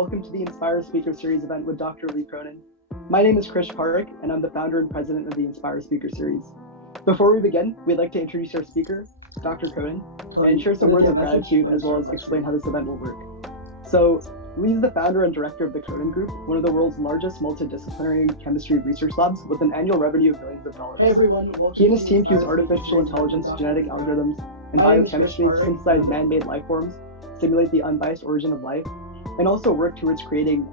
welcome to the Inspire Speaker Series event with Dr. Lee Cronin. My name is Krish Parekh, and I'm the founder and president of the Inspire Speaker Series. Before we begin, we'd like to introduce our speaker, Dr. Cronin, and share some words of gratitude as well as explain how this event will work. So, Lee is the founder and director of the Cronin Group, one of the world's largest multidisciplinary chemistry research labs with an annual revenue of millions of dollars. Hey everyone, he and his team use artificial intelligence, genetic algorithms, and biochemistry to synthesize man-made life forms, simulate the unbiased origin of life, and also work towards creating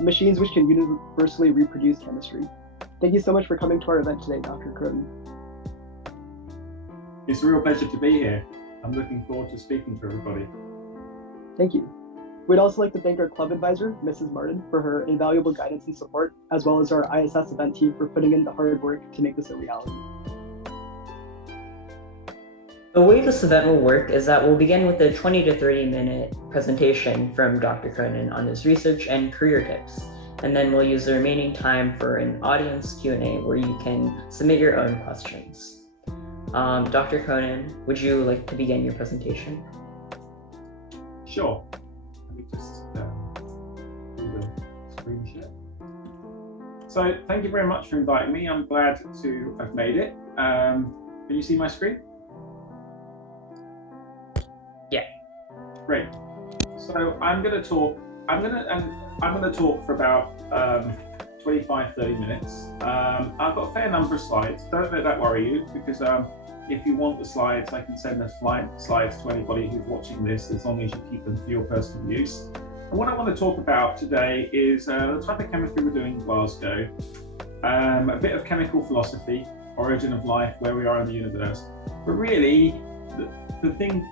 machines which can universally reproduce chemistry. Thank you so much for coming to our event today, Dr. Cronin. It's a real pleasure to be here. I'm looking forward to speaking to everybody. Thank you. We'd also like to thank our club advisor, Mrs. Martin, for her invaluable guidance and support, as well as our ISS event team for putting in the hard work to make this a reality. The way this event will work is that we'll begin with a 20 to 30 minute presentation from Dr. Cronin on his research and career tips. And then we'll use the remaining time for an audience Q&A where you can submit your own questions. Dr. Cronin, would you like to begin your presentation? Sure. Let me just do the screen share. So thank you very much for inviting me. I'm glad to have made it. Can you see my screen? Yeah. Great. So I'm going to talk for about 25-30 minutes. I've got a fair number of slides. Don't let that worry you, because if you want the slides, I can send the slides to anybody who's watching this, as long as you keep them for your personal use. And what I want to talk about today is the type of chemistry we're doing in Glasgow, a bit of chemical philosophy, origin of life, where we are in the universe. But really, the thing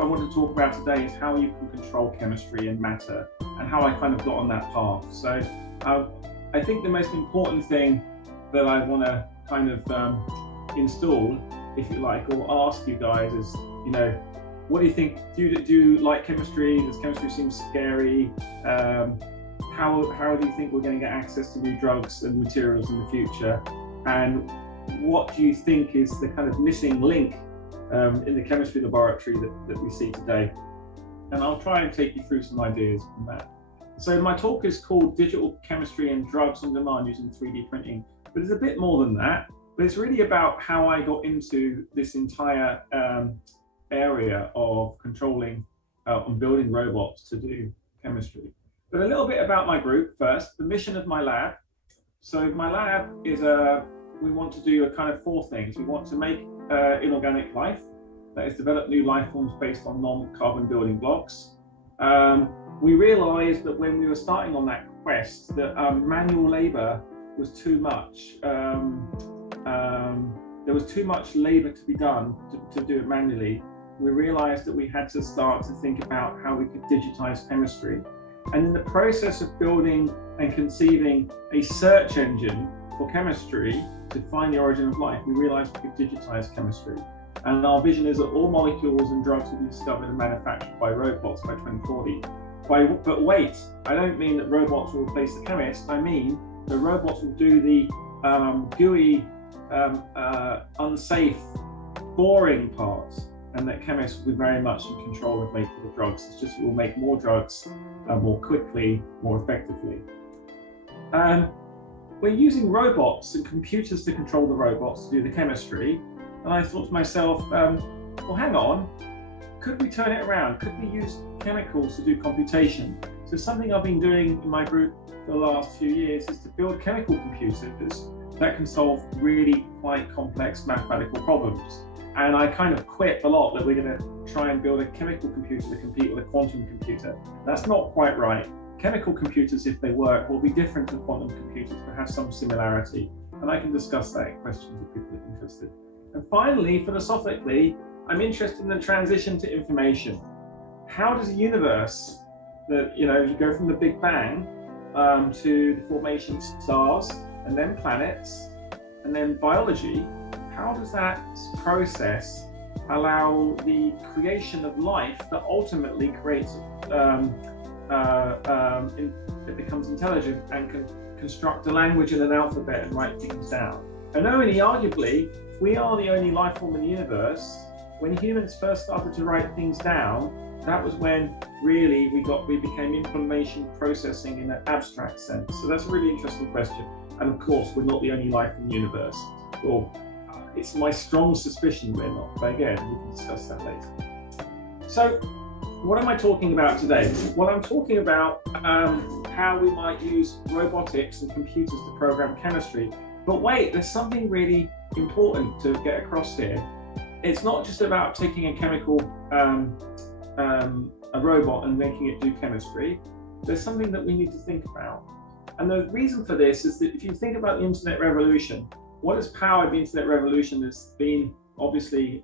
I want to talk about today is how you can control chemistry and matter, and how I kind of got on that path. So I think the most important thing that I want to kind of install, if you like, or ask you guys is, you know, what do you think? Do you like chemistry? Does chemistry seem scary? How do you think we're going to get access to new drugs and materials in the future? And what do you think is the kind of missing link in the chemistry laboratory that we see today? And I'll try and take you through some ideas from that. So my talk is called Digital Chemistry and Drugs on Demand using 3D printing, but it's a bit more than that. But it's really about how I got into this entire area of controlling and building robots to do chemistry. But a little bit about my group first, the mission of my lab. So my lab is we want to do a kind of four things. We want to make inorganic life, that is, develop new life forms based on non-carbon building blocks. We realized that when we were starting on that quest that manual labor was too much. There was too much labor to be done to do it manually. We realized that we had to start to think about how we could digitize chemistry. And in the process of building and conceiving a search engine for chemistry to find the origin of life, we realized we could digitize chemistry. And our vision is that all molecules and drugs will be discovered and manufactured by robots by 2040. But wait, I don't mean that robots will replace the chemist. I mean the robots will do the gooey, unsafe, boring parts, and that chemists will be very much in control of making the drugs. It's just we'll make more drugs more quickly, more effectively. We're using robots and computers to control the robots to do the chemistry. And I thought to myself, well, hang on, could we turn it around? Could we use chemicals to do computation? So something I've been doing in my group for the last few years is to build chemical computers that can solve really quite complex mathematical problems. And I kind of quip a lot that we're going to try and build a chemical computer to compete with a quantum computer. That's not quite right. Chemical computers, if they work, will be different to quantum computers, but have some similarity. And I can discuss that in questions if people are interested. And finally, philosophically, I'm interested in the transition to information. How does a universe that, you go from the Big Bang to the formation of stars and then planets and then biology, how does that process allow the creation of life that ultimately creates, it becomes intelligent and can construct a language and an alphabet and write things down? And only arguably, we are the only life form in the universe. When humans first started to write things down, that was when really we became information processing in an abstract sense. So that's a really interesting question. And of course, we're not the only life in the universe. Well, it's my strong suspicion we're not, but again, we can discuss that later. So what am I talking about today? Well, I'm talking about how we might use robotics and computers to program chemistry. But wait, there's something really important to get across here. It's not just about taking a chemical, a robot and making it do chemistry. There's something that we need to think about. And the reason for this is that if you think about the internet revolution, what has powered the internet revolution has been obviously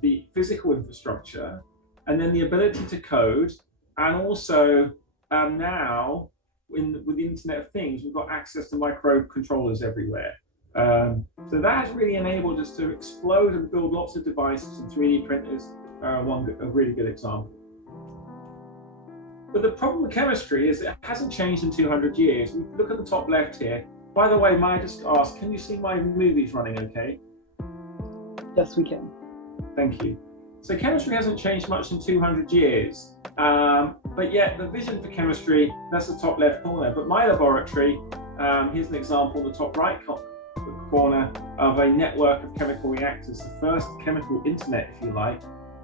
the physical infrastructure, and then the ability to code, and also now with the Internet of Things, we've got access to microcontrollers everywhere. So that has really enabled us to explode and build lots of devices, and 3D printers are a really good example. But the problem with chemistry is it hasn't changed in 200 years. We look at the top left here. By the way, may I just ask, can you see my movies running okay? Yes, we can. Thank you. So chemistry hasn't changed much in 200 years, but yet the vision for chemistry, that's the top left corner. But my laboratory, here's an example, the top right corner of a network of chemical reactors, the first chemical internet, if you like.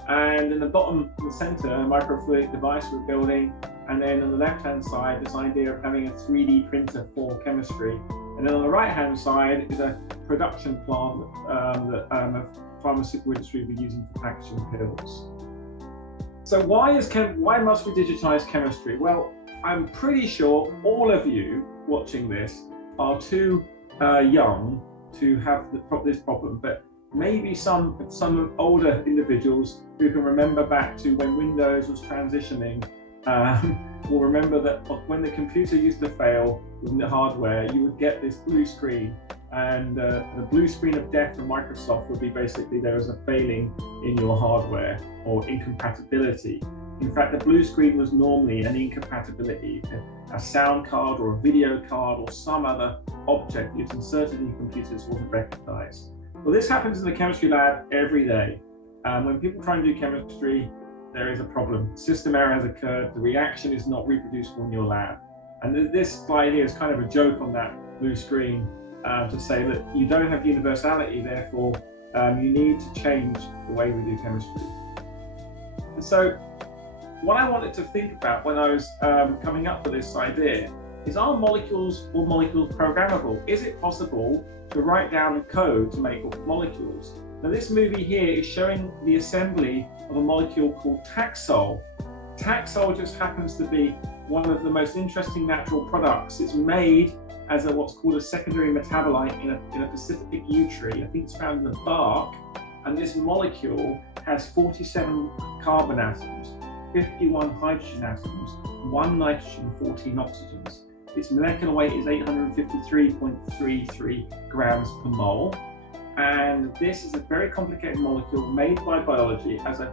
And in the bottom, the center, a microfluidic device we're building. And then on the left-hand side, this idea of having a 3D printer for chemistry. And then on the right-hand side is a production plant that a pharmaceutical industry will be using for packaging pills. So why must we digitize chemistry? Well, I'm pretty sure all of you watching this are too young to have this problem, but maybe some older individuals who can remember back to when Windows was transitioning will remember that when the computer used to fail with the hardware, you would get this blue screen, and the blue screen of death from Microsoft would be basically there is a failing in your hardware or incompatibility. In fact, the blue screen was normally an incompatibility. A sound card or a video card or some other object that's inserted in computers wasn't recognized. Well, this happens in the chemistry lab every day. When people try and do chemistry, there is a problem. System error has occurred. The reaction is not reproducible in your lab. And this slide here is kind of a joke on that blue screen to say that you don't have universality, therefore you need to change the way we do chemistry. And so what I wanted to think about when I was coming up with this idea is, are molecules programmable? Is it possible to write down code to make molecules? Now this movie here is showing the assembly of a molecule called Taxol. Taxol just happens to be one of the most interesting natural products. It's made as what's called a secondary metabolite in a Pacific yew tree. I think it's found in the bark, and this molecule has 47 carbon atoms, 51 hydrogen atoms, 1 nitrogen, 14 oxygens. Its molecular weight is 853.33 grams per mole. And this is a very complicated molecule made by biology as a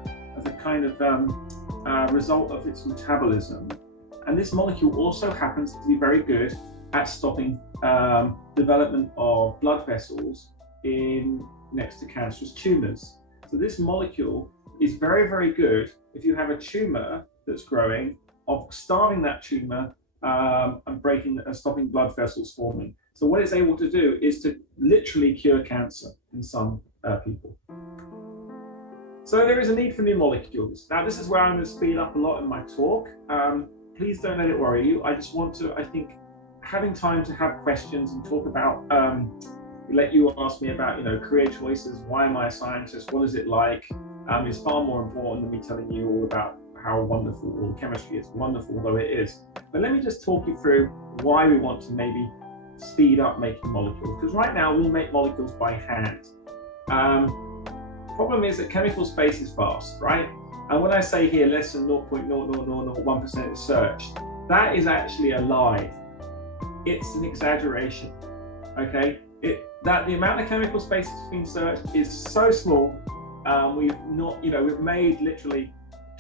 kind of result of its metabolism. And this molecule also happens to be very good at stopping development of blood vessels next to cancerous tumors. So this molecule is very, very good if you have a tumor that's growing, of starving that tumor and stopping blood vessels forming. So what it's able to do is to literally cure cancer in some people. So there is a need for new molecules. Now this is where I'm going to speed up a lot in my talk. Please don't let it worry you. I just want to, I think, having time to have questions and talk about, let you ask me about, career choices. Why am I a scientist? What is it like? Is far more important than me telling you all about how wonderful all chemistry is, wonderful though it is. But let me just talk you through why we want to maybe speed up making molecules, because right now we make molecules by hand. Problem is that chemical space is vast, right? And when I say here less than 0.00001% is searched, that is actually a lie. It's an exaggeration, okay? The amount of chemical space that's been searched is so small. We've made literally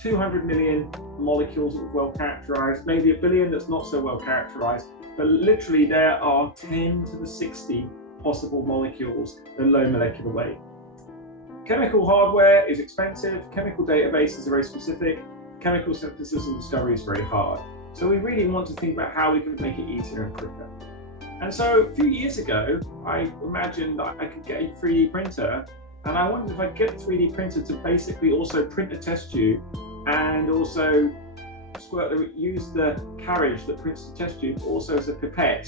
200 million molecules that are well characterized, maybe a billion that's not so well characterized, but literally there are 10 to the 60 possible molecules at low molecular weight. Chemical hardware is expensive, chemical databases are very specific, chemical synthesis and discovery is very hard. So we really want to think about how we can make it easier and quicker. And so a few years ago, I imagined that I could get a 3D printer, and I wondered if I could get a 3D printer to basically also print a test tube and also use the carriage that prints the test tube also as a pipette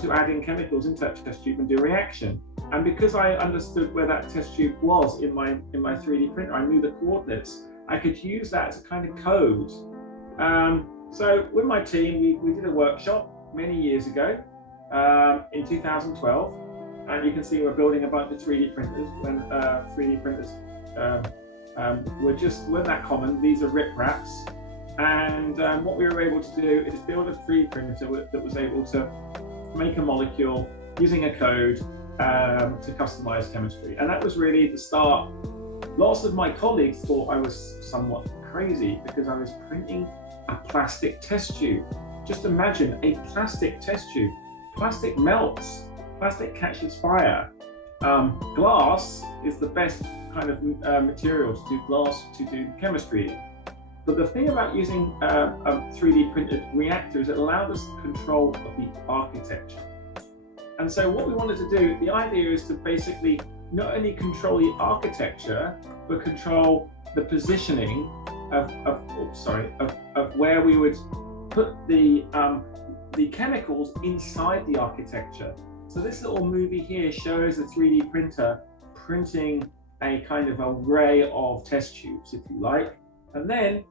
to add in chemicals into that test tube and do a reaction. And because I understood where that test tube was in my 3D printer, I knew the coordinates, I could use that as a kind of code. So with my team, we did a workshop many years ago in 2012, and you can see we're building a bunch of 3D printers when 3D printers weren't that common. These are rip wraps, and what we were able to do is build a 3D printer that was able to make a molecule using a code to customize chemistry. And that was really the start. Lots of my colleagues thought I was somewhat crazy because I was printing a plastic test tube. Just imagine a plastic test tube. Plastic melts, plastic catches fire. Glass is the best kind of material to do chemistry in. But the thing about using a 3D printed reactor is it allowed us control of the architecture. And so what we wanted to do, the idea is to basically not only control the architecture, but control the positioning of where we would put the chemicals inside the architecture. So this little movie here shows a 3D printer printing a kind of array of test tubes, if you like, and then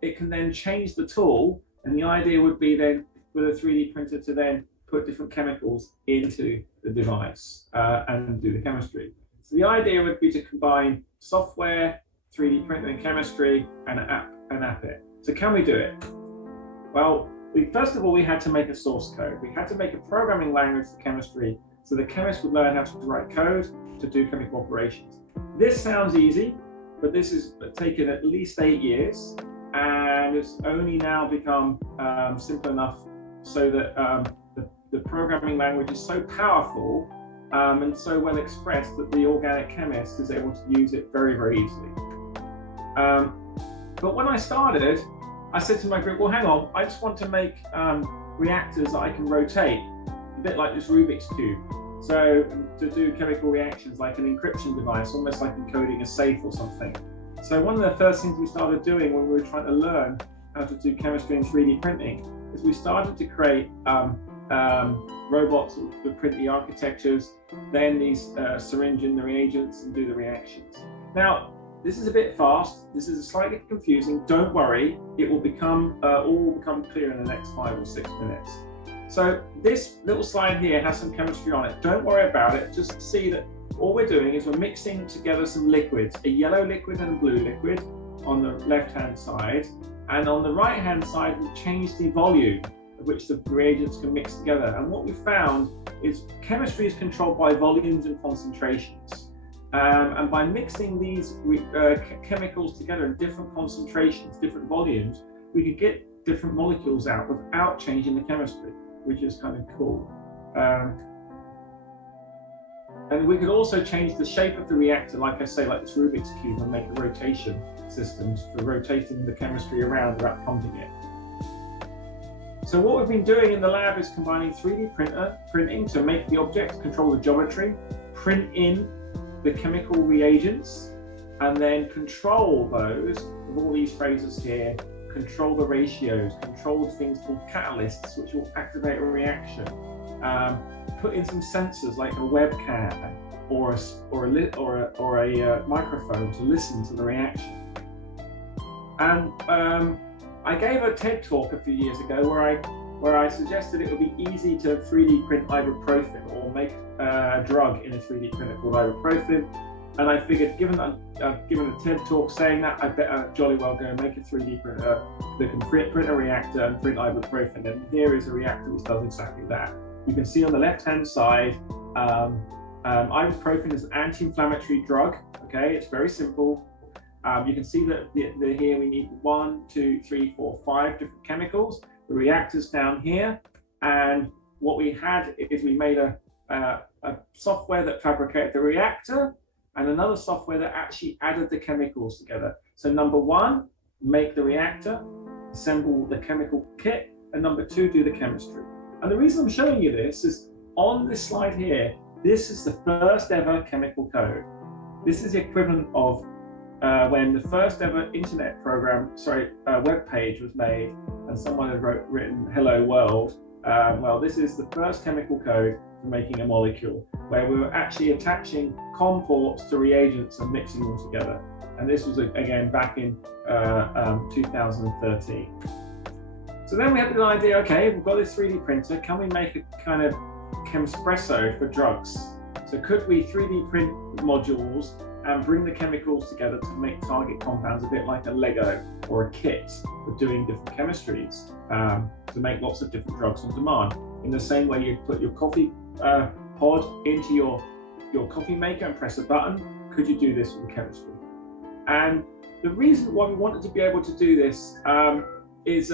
it can then change the tool. And the idea would be then with a 3D printer to then put different chemicals into the device and do the chemistry. So the idea would be to combine software, 3D printing and chemistry, and an app it. So can we do it? Well, first of all, we had to make a source code. We had to make a programming language for chemistry so the chemist would learn how to write code to do chemical operations. This sounds easy, but this has taken at least 8 years, and it's only now become simple enough so that the programming language is so powerful and so well expressed that the organic chemist is able to use it very, very easily. But when I started, I said to my group, well, hang on, I just want to make reactors that I can rotate, a bit like this Rubik's Cube. So to do chemical reactions like an encryption device, almost like encoding a safe or something. So one of the first things we started doing when we were trying to learn how to do chemistry and 3D printing is we started to create robots that would print the architectures, then these syringe in the reagents and do the reactions. Now, this is a bit fast, this is slightly confusing, don't worry, it will become all will become clear in the next 5 or 6 minutes. So this little slide here has some chemistry on it, don't worry about it, just see that all we're doing is we're mixing together some liquids, a yellow liquid and a blue liquid on the left-hand side, and on the right-hand side we've changed the volume at which the reagents can mix together. And what we found is chemistry is controlled by volumes and concentrations. And by mixing these chemicals together in different concentrations, different volumes, we could get different molecules out without changing the chemistry, which is kind of cool. And we could also change the shape of the reactor, like I say, like this Rubik's Cube, and make a rotation systems for rotating the chemistry around without pumping it. So what we've been doing in the lab is combining 3D printing to make the objects, control the geometry, print in the chemical reagents, and then control those with all these phrases here, control the ratios, control things called catalysts, which will activate a reaction, put in some sensors like a webcam or a microphone to listen to the reaction. And I gave a TED talk a few years ago where I suggested it would be easy to 3D print ibuprofen or make a drug in a 3D printer called ibuprofen. And I figured, given that I've given a TED talk saying that, I better jolly well go and make a 3D printer that can print a reactor and print ibuprofen. And here is a reactor which does exactly that. You can see on the left-hand side, ibuprofen is an anti-inflammatory drug. Okay, it's very simple. You can see that here we need 1, 2, 3, 4, 5 different chemicals. The reactor's down here, and what we had is we made a software that fabricated the reactor, and another software that actually added the chemicals together. So number 1 make the reactor, assemble the chemical kit, and number 2, do the chemistry. And the reason I'm showing you this is on this slide here, this is the first ever chemical code. This is the equivalent of when the first ever internet web page was made and someone had written hello world. Well, this is the first chemical code for making a molecule, where we were actually attaching COM ports to reagents and mixing them together. And this was again back in 2013. So then we had the idea, okay, we've got this 3D printer, can we make a kind of chemespresso for drugs? So could we 3D print modules and bring the chemicals together to make target compounds, a bit like a Lego or a kit for doing different chemistries, to make lots of different drugs on demand? In the same way you put your coffee pod into your coffee maker and press a button, could you do this with the chemistry? And the reason why we wanted to be able to do this is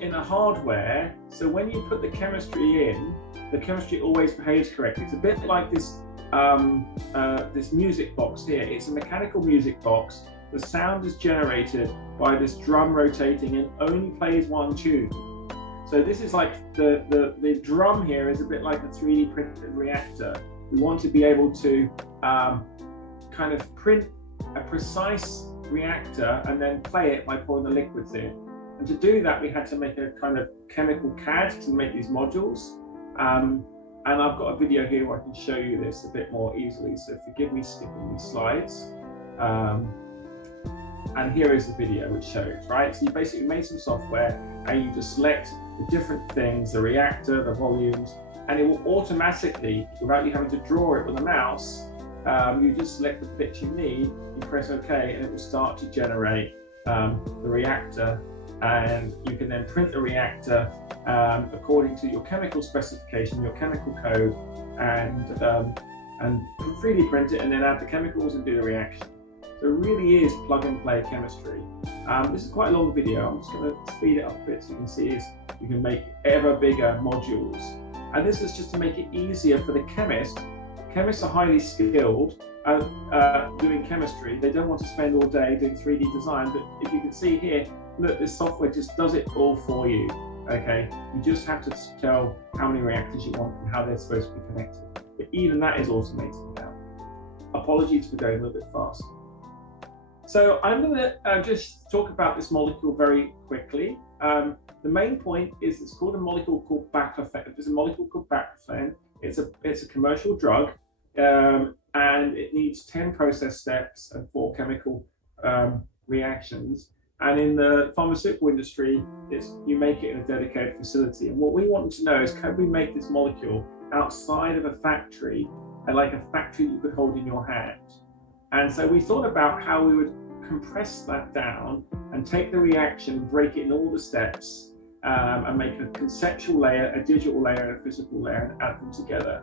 in the hardware. So when you put the chemistry in, the chemistry always behaves correctly. It's a bit like this this music box here. It's a mechanical music box. The sound is generated by this drum rotating and only plays one tune. So this is like the drum here is a bit like a 3D printed reactor. We want to be able to kind of print a precise reactor and then play it by pouring the liquids in. And to do that, we had to make a kind of chemical CAD to make these modules. And I've got a video here where I can show you this a bit more easily. So forgive me skipping these slides. And here is the video which shows, right? So you basically made some software and you just select the different things, the reactor, the volumes, and it will automatically, without you having to draw it with a mouse, you just select the bits you need, you press OK, and it will start to generate the reactor. And you can then print the reactor according to your chemical specification, your chemical code, and 3D print it and then add the chemicals and do the reaction. So it really is plug and play chemistry. This is quite a long video. I'm just going to speed it up a bit so you can see you can make ever bigger modules. And this is just to make it easier for the chemist. Chemists are highly skilled doing chemistry. They don't want to spend all day doing 3D design, but if you can see here, look, this software just does it all for you. Okay, you just have to tell how many reactors you want and how they're supposed to be connected. But even that is automated now. Apologies for going a little bit fast. So I'm going to just talk about this molecule very quickly. The main point is it's called a molecule called baclofen. There's a molecule called baclofen. It's a commercial drug, and it needs 10 process steps and 4 chemical reactions. And in the pharmaceutical industry, you make it in a dedicated facility. And what we wanted to know is, can we make this molecule outside of a factory, like a factory you could hold in your hand? And so we thought about how we would compress that down and take the reaction, break it in all the steps, and make a conceptual layer, a digital layer, and a physical layer, and add them together.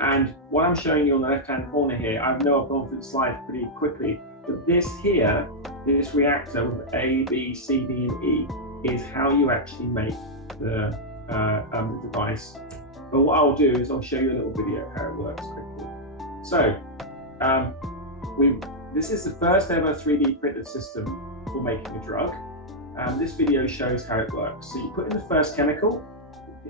And what I'm showing you on the left-hand corner here, I know I've gone through the slides pretty quickly, but this here, this reactor with A, B, C, D, and E, is how you actually make the device. But what I'll do is I'll show you a little video how it works quickly. So, this is the first ever 3D printed system for making a drug. This video shows how it works. So you put in the first chemical,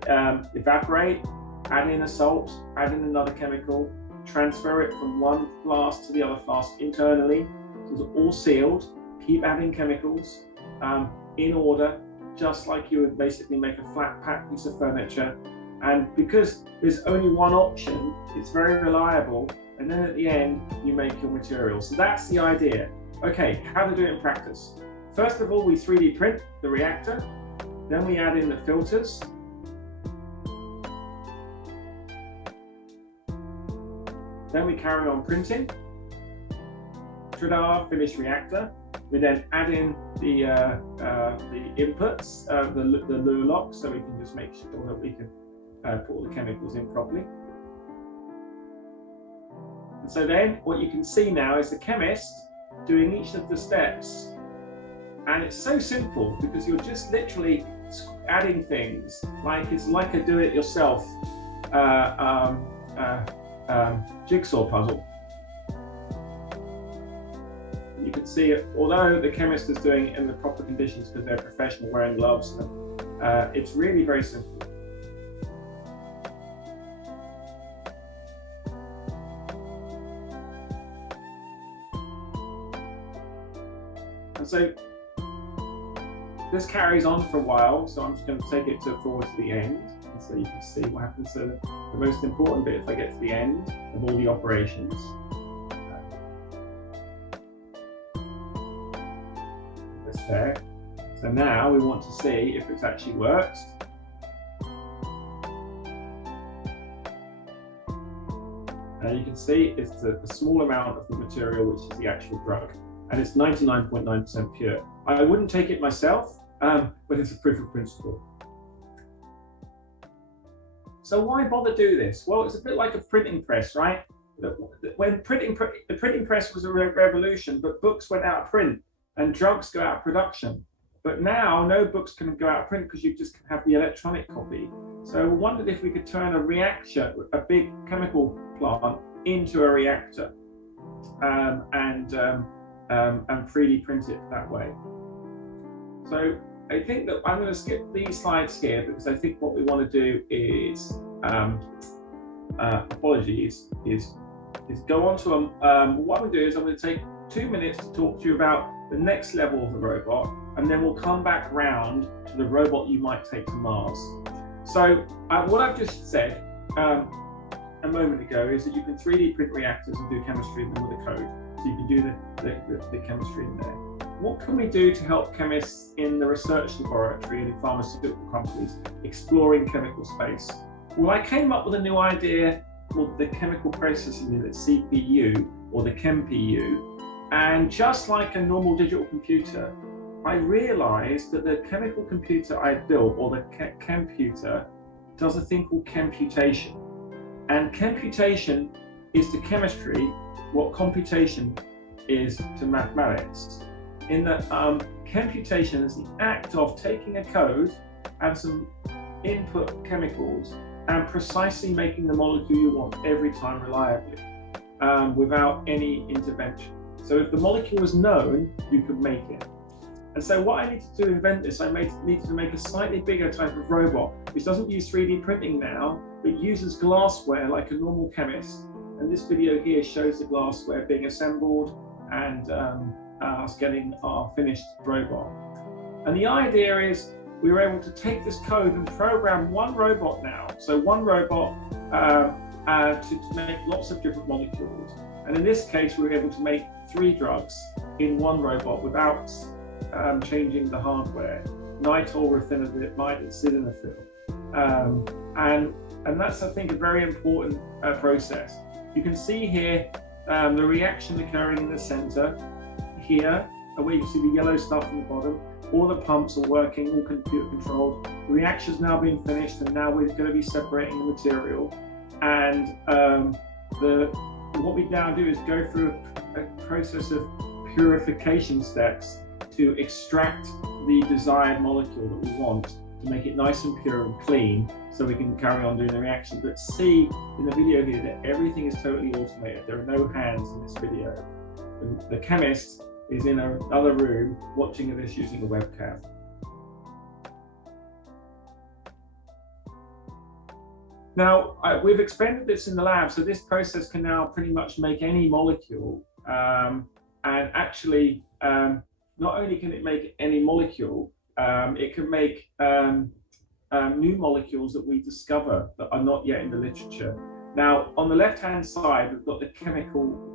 evaporate, add in a salt, add in another chemical, transfer it from one flask to the other flask internally. So it's all sealed. Keep adding chemicals in order, just like you would basically make a flat pack piece of furniture. And because there's only one option, it's very reliable. And then at the end, you make your material. So that's the idea. Okay, how to do it in practice. First of all, we 3D print the reactor. Then we add in the filters. Then we carry on printing. Ta-da, finished reactor. We then add in the inputs, the loo lock, so we can just make sure that we can put all the chemicals in properly. And so then what you can see now is the chemist doing each of the steps. And it's so simple because you're just literally adding things, like it's like a do-it-yourself jigsaw puzzle. You can see, although the chemist is doing it in the proper conditions because they're professional, wearing gloves, it's really very simple. And so this carries on for a while, so I'm just going to take it forward to the end, and so you can see what happens. So the most important bit, if I get to the end of all the operations, this there. So now we want to see if it's actually worked. You can see it's the small amount of the material which is the actual drug, and it's 99.9% pure. I wouldn't take it myself, but it's a proof of principle. So why bother do this? Well, it's a bit like a printing press, right? When the printing press was a revolution, but books went out of print and drugs go out of production. But now no books can go out of print because you just have the electronic copy. So we wondered if we could turn a reactor, a big chemical plant, into a reactor and 3D print it that way. So I think that I'm going to skip these slides here because I think what we want to do is, is go on to what I'm going to do is I'm going to take 2 minutes to talk to you about the next level of the robot, and then we'll come back round to the robot you might take to Mars. So what I've just said a moment ago is that you can 3D print reactors and do chemistry in them with a code. So you can do the chemistry in there. What can we do to help chemists in the research laboratory and in pharmaceutical companies exploring chemical space? Well, I came up with a new idea called the chemical processing unit, CPU, or the ChemPU. And just like a normal digital computer, I realized that the chemical computer I built, or the computer, does a thing called computation. And computation is to chemistry what computation is to mathematics. In that computation is the act of taking a code and some input chemicals and precisely making the molecule you want every time reliably, without any intervention. So if the molecule was known, you could make it. And so what I needed to invent this, I needed to make a slightly bigger type of robot, which doesn't use 3D printing now, but uses glassware like a normal chemist. And this video here shows the glassware being assembled and us getting our finished robot. And the idea is we were able to take this code and program one robot now. So one robot to make lots of different molecules. And in this case, we were able to make 3 drugs in one robot without changing the hardware. Nitol, rafinamide, and sildenafil. And that's, I think, a very important process. You can see here the reaction occurring in the center. Here, where you can see the yellow stuff in the bottom, all the pumps are working, all computer controlled. The reaction's now being finished, and now we're going to be separating the material. And what we now do is go through a process of purification steps to extract the desired molecule that we want to make it nice and pure and clean so we can carry on doing the reaction. But see in the video here that everything is totally automated. There are no hands in this video. The chemist is in another room watching this using a webcam. Now, we've expanded this in the lab, so this process can now pretty much make any molecule. And actually, not only can it make any molecule, it can make new molecules that we discover that are not yet in the literature. Now, on the left-hand side, we've got the chemical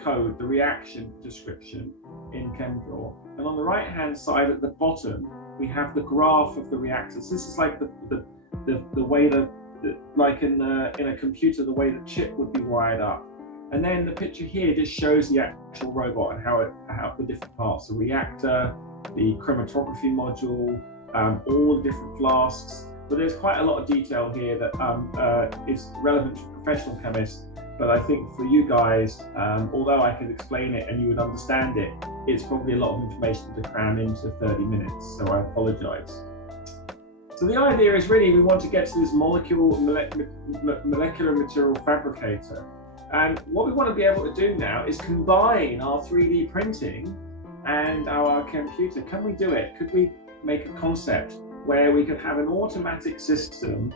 code, the reaction description in ChemDraw. And on the right-hand side at the bottom, we have the graph of the reactors. This is like the way like in a computer, the way the chip would be wired up. And then the picture here just shows the actual robot and how the different parts, the reactor, the chromatography module, all the different flasks. But there's quite a lot of detail here that is relevant to professional chemists. But I think for you guys, although I could explain it and you would understand it, it's probably a lot of information to cram into 30 minutes. So I apologize. So the idea is really we want to get to this molecular material fabricator. And what we want to be able to do now is combine our 3D printing and our computer. Can we do it? Could we make a concept where we could have an automatic system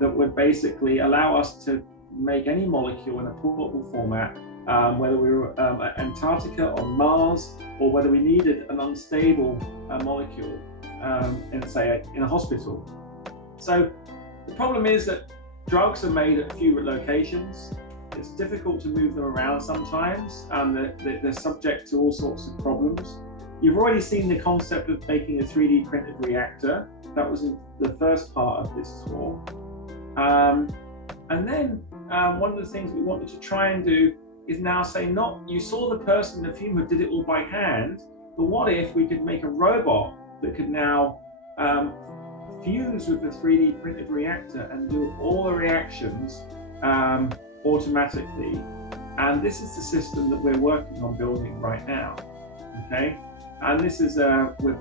that would basically allow us to make any molecule in a portable format, whether we were at Antarctica or Mars, or whether we needed an unstable molecule in a hospital. So the problem is that drugs are made at few locations. It's difficult to move them around sometimes, and they're subject to all sorts of problems. You've already seen the concept of making a 3D printed reactor. That was in the first part of this talk. And then one of the things we wanted to try and do is now say, you saw the person in the film who did it all by hand, but what if we could make a robot that could now fuse with the 3D printed reactor and do all the reactions automatically? And this is the system that we're working on building right now, okay? And this is with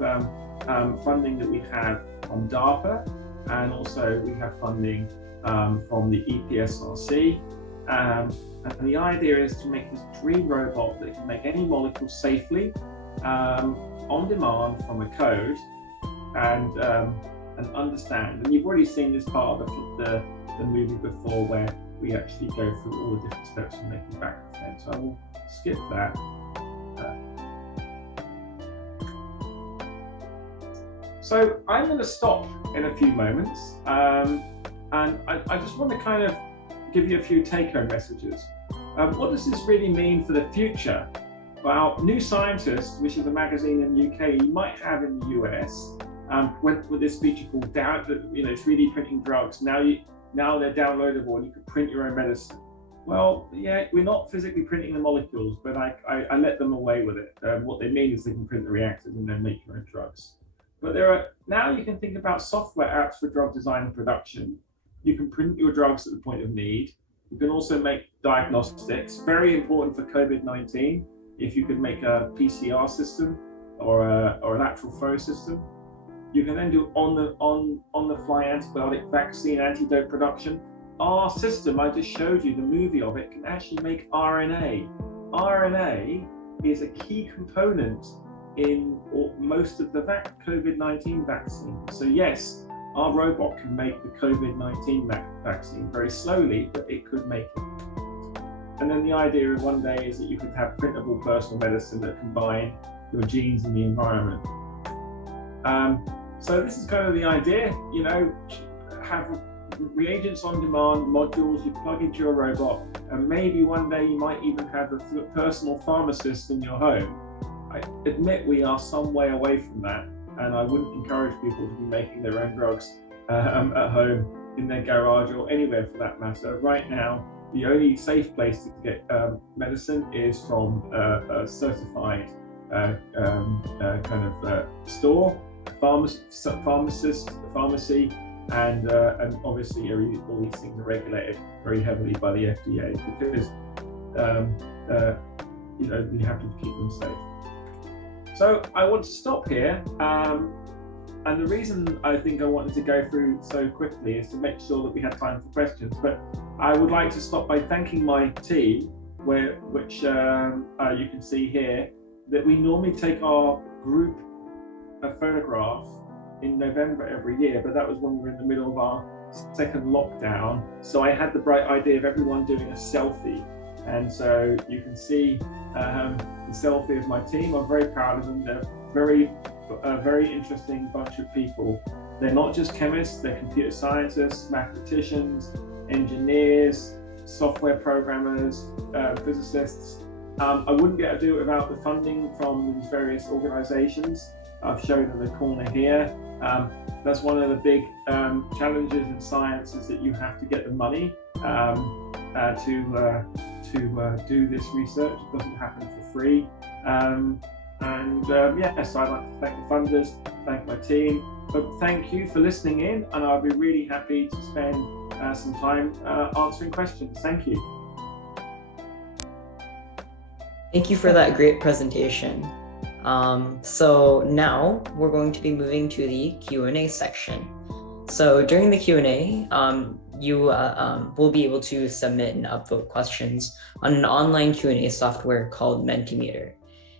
funding that we have from DARPA, and also we have funding from the EPSRC. And the idea is to make this dream robot that can make any molecule safely, on demand from a code, and understand. And you've already seen this part of the movie before, where we actually go through all the different steps of making baclofen. So I will skip that. So I'm going to stop in a few moments, and I just want to kind of give you a few take-home messages. What does this really mean for the future? Well, New Scientist, which is a magazine in the UK, you might have in the US, went with this feature called 3D printing drugs. Now they're downloadable and you can print your own medicine. Well, yeah, we're not physically printing the molecules, but I let them away with it. What they mean is they can print the reactors and then make your own drugs. But now you can think about software apps for drug design and production. You can print your drugs at the point of need. You can also make diagnostics, very important for COVID-19. If you could make a PCR system or a lateral flow system, you can then do on the fly antibiotic vaccine antidote production. Our system, I just showed you the movie of it, can actually make RNA. RNA is a key component in most of the COVID-19 vaccine. So yes, our robot can make the COVID-19 vaccine very slowly, but it could make it. And then the idea of one day is that you could have printable personal medicine that combine your genes and the environment. So this is kind of the idea, have reagents on demand modules you plug into your robot, and maybe one day you might even have a personal pharmacist in your home. I admit we are some way away from that, and I wouldn't encourage people to be making their own drugs at home, in their garage, or anywhere for that matter. Right now, the only safe place to get medicine is from a certified store, pharmacy, and obviously all these things are regulated very heavily by the FDA, because you have to keep them safe. So I want to stop here, and the reason I think I wanted to go through so quickly is to make sure that we have time for questions. But I would like to stop by thanking my team, which you can see here, that we normally take our group photograph in November every year, but that was when we were in the middle of our second lockdown. So I had the bright idea of everyone doing a selfie, and so you can see the selfie of my team. I'm very proud of them. They're a very interesting bunch of people. They're not just chemists, they're computer scientists, mathematicians, engineers, software programmers, physicists. I wouldn't be able to do it without the funding from these various organizations. I've shown in the corner here. That's one of the big challenges in science, is that you have to get the money to do this research. It doesn't happen for free. Yes, I'd like to thank the funders, thank my team, but thank you for listening in, and I'll be really happy to spend some time answering questions. Thank you. Thank you for that great presentation. So now we're going to be moving to the Q&A section. So during the Q&A, you will be able to submit and upvote questions on an online Q&A software called Mentimeter.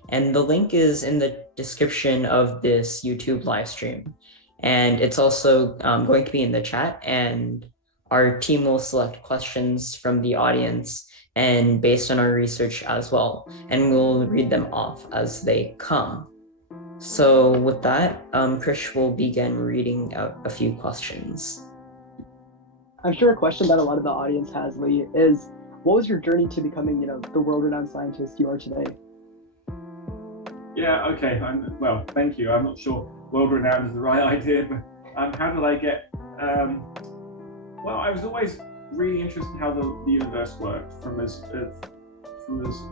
And the link is in the description of this YouTube live stream. And it's also going to be in the chat, and our team will select questions from the audience and based on our research as well, and we'll read them off as they come. So with that, Krish will begin reading out a few questions. I'm sure a question that a lot of the audience has, Lee, is what was your journey to becoming, the world-renowned scientist you are today? Yeah, okay. Well, thank you. I'm not sure world-renowned is the right idea, but how did I get? Well, I was always really interested in how the universe worked from as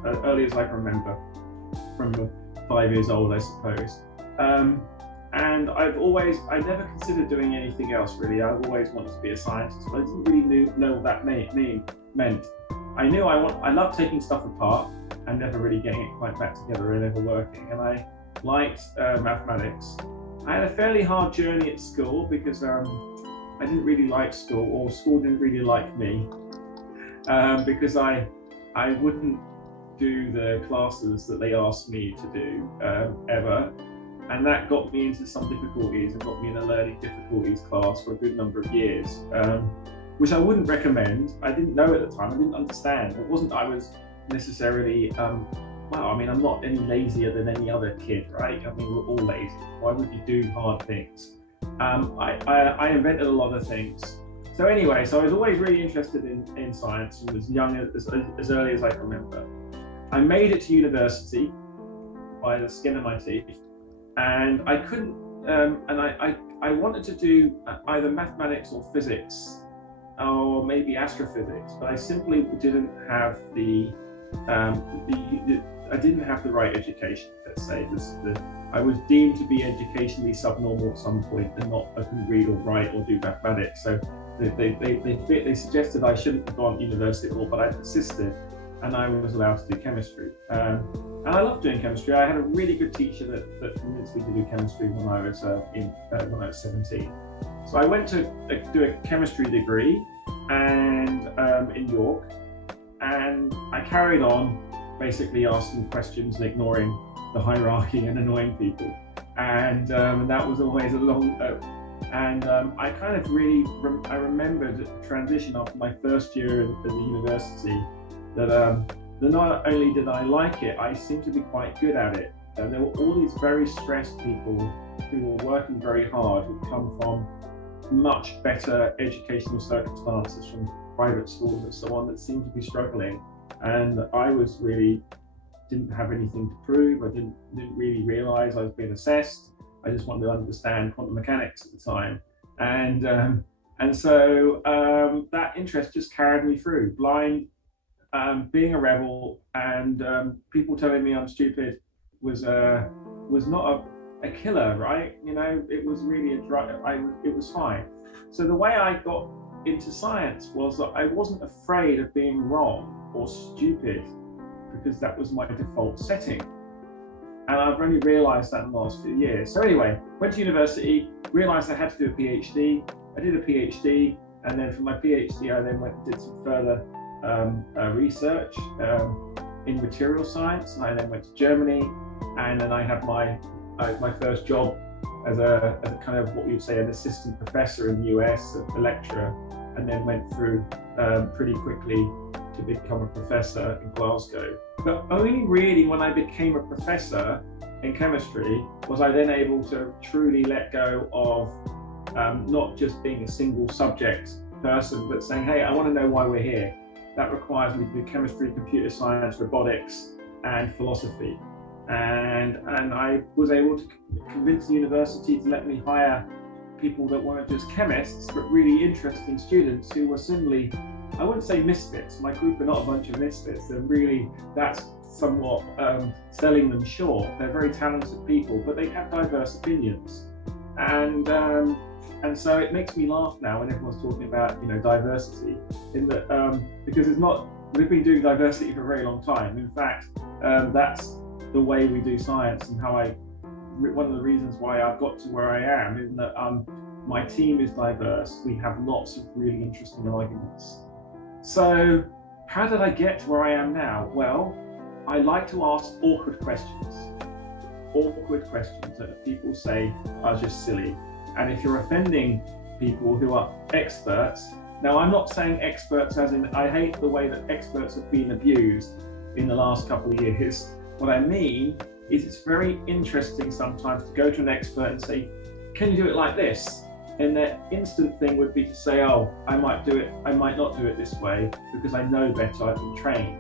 early as I can remember, from 5 years old, I suppose. And I never considered doing anything else really. I've always wanted to be a scientist, but I didn't really know what that meant. I knew I loved taking stuff apart and never really getting it quite back together and ever working. And I liked mathematics. I had a fairly hard journey at school because I didn't really like school, or school didn't really like me, because I wouldn't do the classes that they asked me to do ever. And that got me into some difficulties and got me in a learning difficulties class for a good number of years, which I wouldn't recommend. I didn't know at the time, I didn't understand. It wasn't I was necessarily, I'm not any lazier than any other kid, right? I mean, we're all lazy. Why would you do hard things? I invented a lot of things. So anyway, so I was always really interested in science and was young as early as I can remember. I made it to university by the skin of my teeth. And I couldn't, I wanted to do either mathematics or physics, or maybe astrophysics, but I simply didn't have I didn't have the right education, let's say. I was deemed to be educationally subnormal at some point, and I couldn't read or write or do mathematics. So they suggested I shouldn't have gone to university at all, but I persisted, and I was allowed to do chemistry. And I loved doing chemistry. I had a really good teacher that convinced me to do chemistry when I was 17. So I went to do a chemistry degree and in York, and I carried on basically asking questions and ignoring the hierarchy and annoying people. And that was always a long. I kind of really I remembered the transition after my first year at the university that. Not only did I like it, I seemed to be quite good at it. There were all these very stressed people who were working very hard, who come from much better educational circumstances, from private schools and so on, that seemed to be struggling. And I didn't have anything to prove. I didn't really realize I was being assessed. I just wanted to understand quantum mechanics at the time. And so that interest just carried me through, being a rebel, and people telling me I'm stupid was not a killer, right? It was really it was fine. So the way I got into science was that I wasn't afraid of being wrong or stupid, because that was my default setting. And I've only realized that in the last few years. So anyway, went to university, realized I had to do a PhD. I did a PhD, and then for my PhD, I then went and did some further research in material science, and I then went to Germany, and then I had my first job as a kind of what you'd say an assistant professor in the US, a lecturer, and then went through pretty quickly to become a professor in Glasgow. But only really when I became a professor in chemistry was I then able to truly let go of not just being a single subject person, but saying, hey, I want to know why we're here. That requires me to do chemistry, computer science, robotics, and philosophy. And I was able to convince the university to let me hire people that weren't just chemists, but really interesting students who were simply, I wouldn't say misfits. My group are not a bunch of misfits. That's somewhat selling them short. They're very talented people, but they have diverse opinions. And so it makes me laugh now when everyone's talking about diversity, in that because we've been doing diversity for a very long time. In fact, that's the way we do science, and one of the reasons why I've got to where I am, is that My team is diverse. We have lots of really interesting arguments. So how did I get to where I am now? Well, I like to ask awkward questions. Awkward questions that people say are just silly. And if you're offending people who are experts, now I'm not saying experts as in, I hate the way that experts have been abused in the last couple of years. What I mean is it's very interesting sometimes to go to an expert and say, can you do it like this? And their instant thing would be to say, oh, I might do it, I might not do it this way because I know better, I've been trained.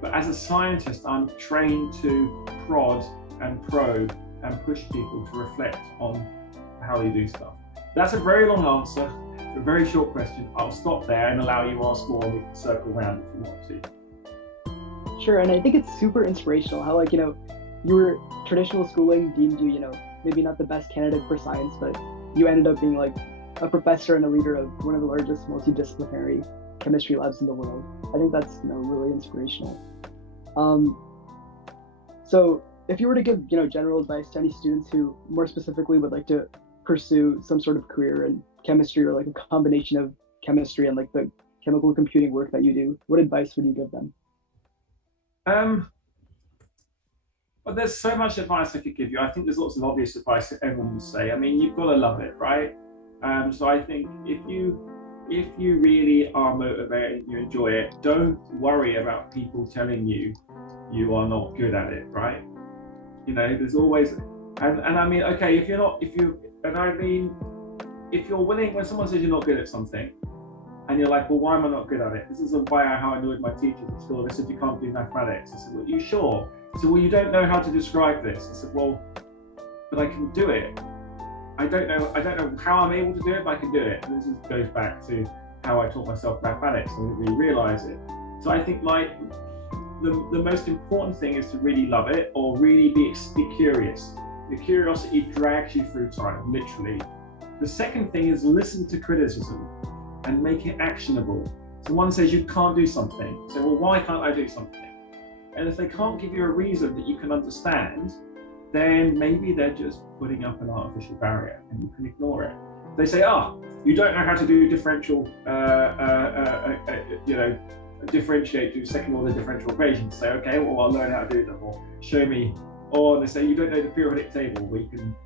But as a scientist, I'm trained to prod and probe and push people to reflect on how they do stuff. That's a very long answer, a very short question. I'll stop there and allow you to ask more, and we can circle around if you want to. Sure, and I think it's super inspirational how, like, your traditional schooling deemed you, maybe not the best candidate for science, but you ended up being like a professor and a leader of one of the largest multidisciplinary chemistry labs in the world. I think that's, really inspirational. So if you were to give, general advice to any students who more specifically would like to pursue some sort of career in chemistry or like a combination of chemistry and like the chemical computing work that you do, what advice would you give them? Well, there's so much advice I could give you. I think there's lots of obvious advice that everyone would say. I mean, you've got to love it, right? So I think if you really are motivated and you enjoy it, don't worry about people telling you you are not good at it, right? There's always, and I mean, okay, if you're willing, when someone says you're not good at something, and you're like, well, why am I not good at it? This is how I annoyed my teachers at school. They said, you can't do mathematics. I said, well, you sure? I said, well, you don't know how to describe this. I said, well, but I can do it. I don't know how I'm able to do it, but I can do it. And this goes back to how I taught myself mathematics and didn't really realize it. So I think the most important thing is to really love it, or really be curious. The curiosity drags you through time, literally. The second thing is listen to criticism and make it actionable. Someone says you can't do something. Say, well, why can't I do something? And if they can't give you a reason that you can understand, then maybe they're just putting up an artificial barrier and you can ignore it. They say, you don't know how to do differential, differentiate, do second order differential equations. Say, okay, well, I'll learn how to do them, or show me. Or they say, you don't know the periodic table. Well, you can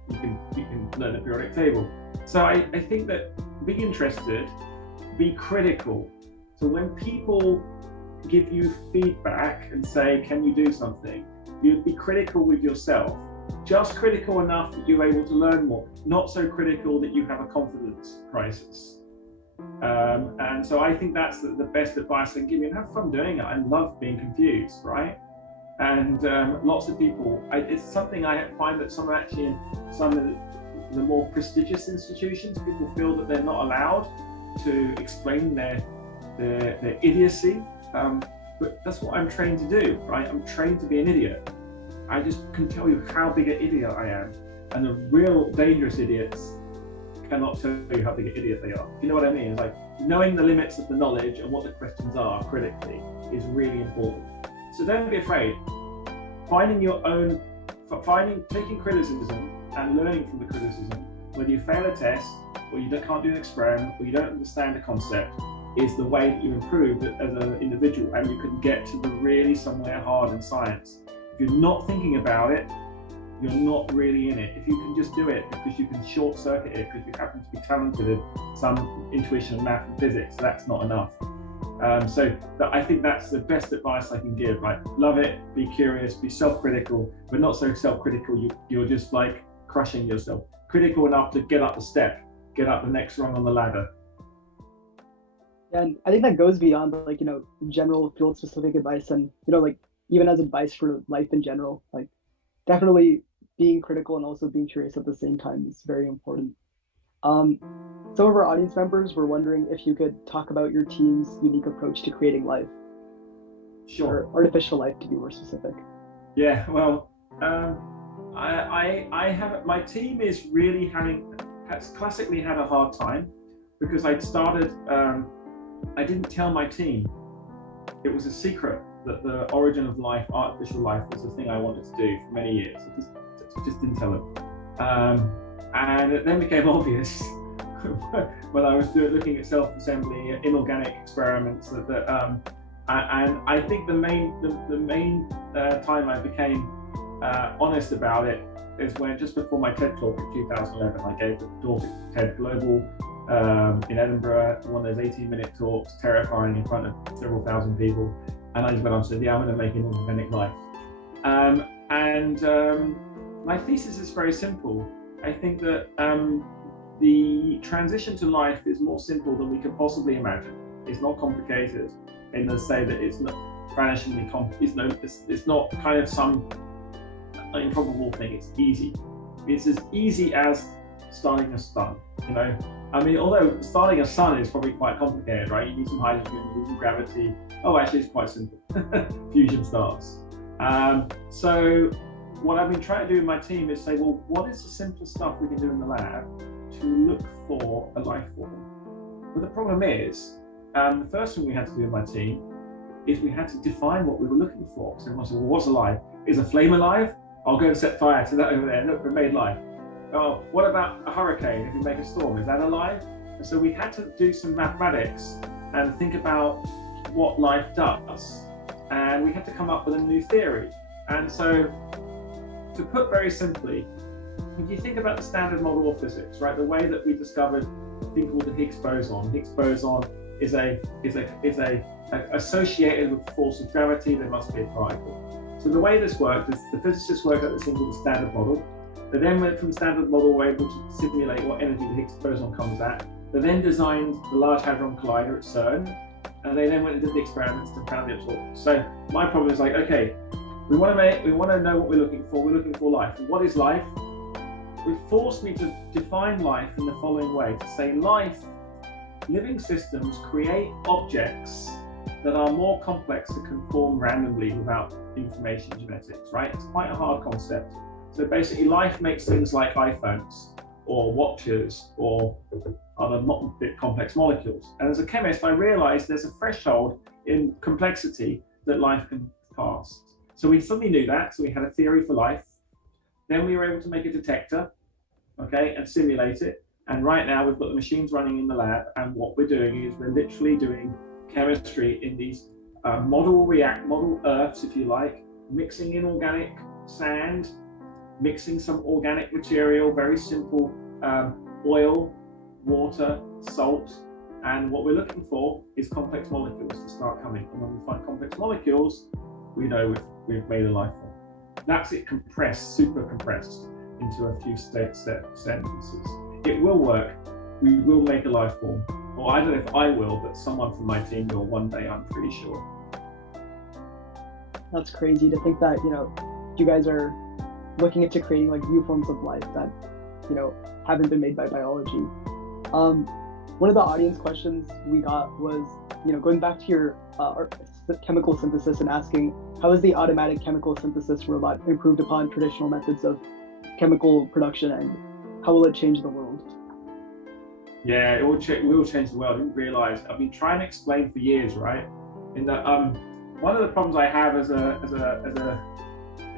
learn the periodic table. So I think that be interested, be critical. So when people give you feedback and say, can you do something? You'd be critical with yourself, just critical enough that you're able to learn more, not so critical that you have a confidence crisis. And so I think that's the best advice I can give you, and have fun doing it. I love being confused, right? And lots of people, it's something I find that some of the more prestigious institutions, people feel that they're not allowed to explain their idiocy. But that's what I'm trained to do, right? I'm trained to be an idiot. I just can tell you how big an idiot I am. And the real dangerous idiots cannot tell you how big an idiot they are. You know what I mean? It's like knowing the limits of the knowledge and what the questions are critically is really important. So don't be afraid. Taking criticism and learning from the criticism, whether you fail a test, or you can't do an experiment, or you don't understand a concept, is the way that you improve as an individual, and you can get to the really somewhere hard in science. If you're not thinking about it, you're not really in it. If you can just do it because you can short circuit it because you happen to be talented in some intuition of math and physics, that's not enough. So I think that's the best advice I can give. Like, love it, be curious, be self-critical, but not so self-critical you're just like crushing yourself. Critical enough to get up the step, get up the next rung on the ladder. And I think that goes beyond like, general field specific advice, and, like even as advice for life in general, like definitely being critical and also being curious at the same time is very important. Some of our audience members were wondering if you could talk about your team's unique approach to creating life. Sure. Or artificial life, to be more specific. Yeah, well, I have, my team is really has classically had a hard time because I'd started, I didn't tell my team. It was a secret that the origin of life, artificial life, was the thing I wanted to do for many years. I just didn't tell them. And it then became obvious when I was looking at self-assembly inorganic experiments. And I think the main time I became honest about it is when, just before my TED talk in 2011, I gave the talk at TED Global in Edinburgh, one of those 18-minute talks, terrifying, in front of several thousand people. And I just went on and said, yeah, I'm going to make inorganic life. My thesis is very simple. I think that the transition to life is more simple than we could possibly imagine. It's not complicated, in the say that it's not vanishingly it's not kind of some improbable thing. It's easy. It's as easy as starting a sun. I mean, although starting a sun is probably quite complicated, right? You need some hydrogen, you need some gravity. Oh, actually, it's quite simple. Fusion starts. So what I've been trying to do with my team is say, well, what is the simplest stuff we can do in the lab to look for a life form? But the problem is, the first thing we had to do with my team is we had to define what we were looking for. So everyone said, well, what's alive? Is a flame alive? I'll go and set fire to that over there. Look, we made life. Oh, what about a hurricane? If we make a storm, is that alive? And so we had to do some mathematics and think about what life does. And we had to come up with a new theory. And so, to put very simply, if you think about the standard model of physics, right, the way that we discovered a thing called the Higgs boson. Higgs boson is associated with the force of gravity. There must be a particle. So the way this worked is the physicists worked out this thing called the standard model. They then went from standard model, were able to simulate what energy the Higgs boson comes at. They then designed the Large Hadron Collider at CERN, and they then went and did the experiments and found the absorbance. So my problem is like, okay, we want to know what we're looking for. We're looking for life. And what is life? It forced me to define life in the following way: to say living systems create objects that are more complex to conform randomly without information genetics, right? It's quite a hard concept. So basically, life makes things like iPhones or watches or other bit complex molecules. And as a chemist, I realized there's a threshold in complexity that life can pass. So we suddenly knew that. So we had a theory for life. Then we were able to make a detector, okay, and simulate it. And right now we've got the machines running in the lab. And what we're doing is we're literally doing chemistry in these model earths, if you like, mixing in organic sand, mixing some organic material, very simple oil, water, salt, and what we're looking for is complex molecules to start coming. And when we find complex molecules, we know we've made a life form. That's it compressed, super compressed into a few sentences. It will work. We will make a life form. Or I don't know if I will, but someone from my team will one day, I'm pretty sure. That's crazy to think that, you guys are looking into creating like new forms of life that, haven't been made by biology. One of the audience questions we got was, going back to your chemical synthesis and asking, how is the automatic chemical synthesis robot improved upon traditional methods of chemical production, and how will it change the world? Yeah, it will change the world. I didn't realize. I've been trying to explain for years, right? In that, one of the problems I have it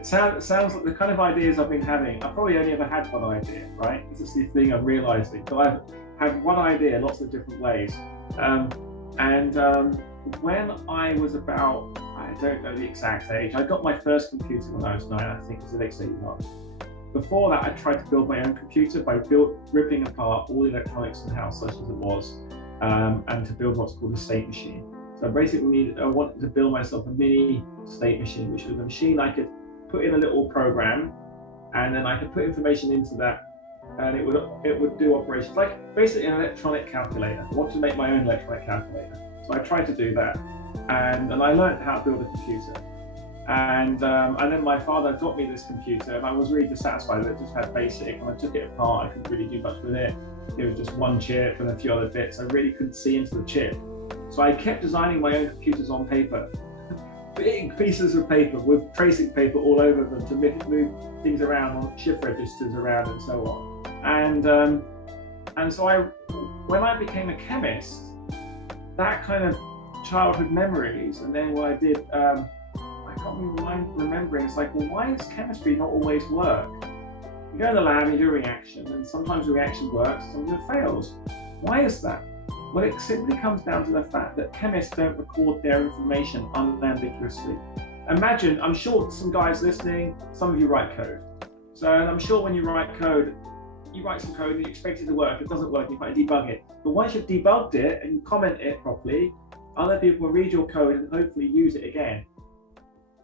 sounds like the kind of ideas I've been having. I've probably only ever had one idea, right? This is the thing I'm realizing. So I've had one idea lots of different ways. When I was about, I don't know the exact age, I got my first computer when I was 9, I think it was the x81. Before that, I tried to build my own computer by ripping apart all the electronics in the house, such as it was, and to build what's called a state machine. So basically, I wanted to build myself a mini state machine, which was a machine I could put in a little program, and then I could put information into that, and it would do operations like basically an electronic calculator. I wanted to make my own electronic calculator, so I tried to do that, and I learned how to build a computer. And then my father got me this computer, and I was really dissatisfied with it. Just had basic. When I took it apart, I couldn't really do much with it. It was just one chip and a few other bits. I really couldn't see into the chip. So I kept designing my own computers on paper, big pieces of paper with tracing paper all over them to move things around on shift registers around and so on. And so when I became a chemist, that kind of childhood memories, and then what I did. I got me remembering, it's like, well, why does chemistry not always work? You go in the lab and you do a reaction, and sometimes the reaction works, sometimes it fails. Why is that? Well, it simply comes down to the fact that chemists don't record their information unambiguously. Imagine, I'm sure some guys listening, some of you write code. So I'm sure when you write code, you write some code and you expect it to work, it doesn't work, you might debug it. But once you've debugged it and you comment it properly, other people will read your code and hopefully use it again.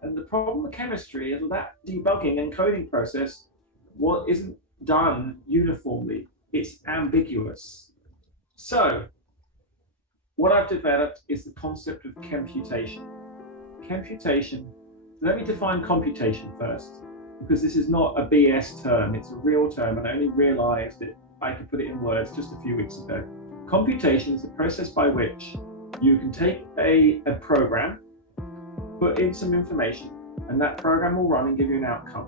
And the problem with chemistry is with that debugging and coding process, what isn't done uniformly, it's ambiguous. So, what I've developed is the concept of computation. Computation, let me define computation first, because this is not a BS term, it's a real term, and I only realized that I could put it in words just a few weeks ago. Computation is the process by which you can take a program, put in some information, and that program will run and give you an outcome.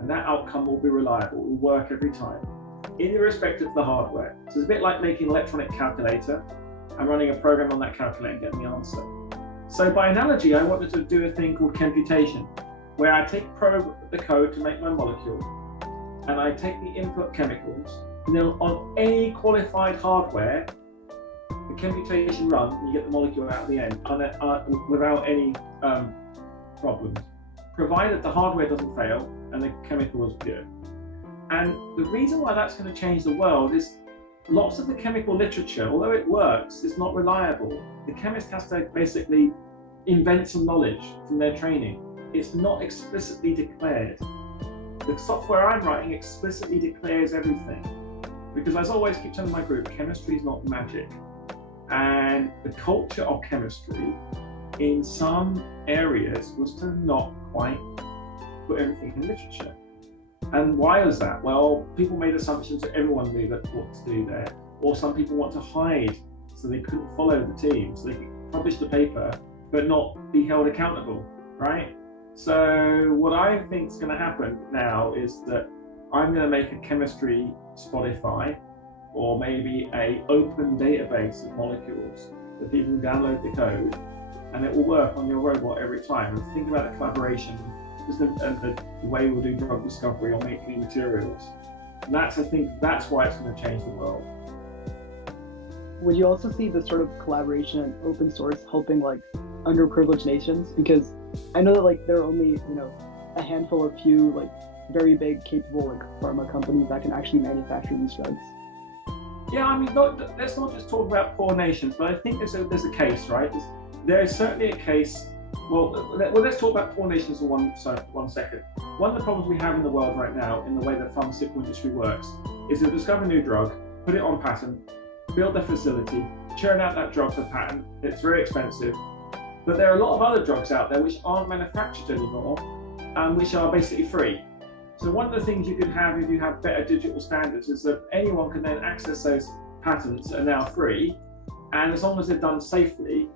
And that outcome will be reliable, it will work every time, irrespective of the hardware. So it's a bit like making an electronic calculator and running a program on that calculator and getting the answer. So by analogy, I wanted to do a thing called computation, where I take the code to make my molecule, and I take the input chemicals, and then on any qualified hardware, the computation runs and you get the molecule out at the end without any problems, provided the hardware doesn't fail and the chemical is pure. And the reason why that's going to change the world is lots of the chemical literature, although it works, is not reliable. The chemist has to basically invent some knowledge from their training. It's not explicitly declared. The software I'm writing explicitly declares everything. Because as I always keep telling my group, chemistry is not magic. And the culture of chemistry in some areas was to not quite put everything in literature. And why was that? Well, people made assumptions that everyone knew what to do there. Or some people want to hide so they couldn't follow the team, so they could publish the paper but not be held accountable, right? So what I think is going to happen now is that I'm going to make a chemistry Spotify, or maybe a open database of molecules that people can download the code, and it will work on your robot every time. And think about the collaboration, just the way we'll do drug discovery or make new materials. And I think that's why it's going to change the world. Would you also see this sort of collaboration and open source helping like underprivileged nations? Because I know that like there are only a handful of few like very big capable like pharma companies that can actually manufacture these drugs. Yeah, I mean, let's not just talk about poor nations, but I think there's a case, right? There is certainly a case. Well, let's talk about poor nations for one second. One of the problems we have in the world right now, in the way the pharmaceutical industry works, is to discover a new drug, put it on patent, build a facility, churn out that drug for patent. It's very expensive. But there are a lot of other drugs out there which aren't manufactured anymore and which are basically free. So one of the things you could have if you have better digital standards is that anyone can then access those patents that are now free, and as long as they're done safely,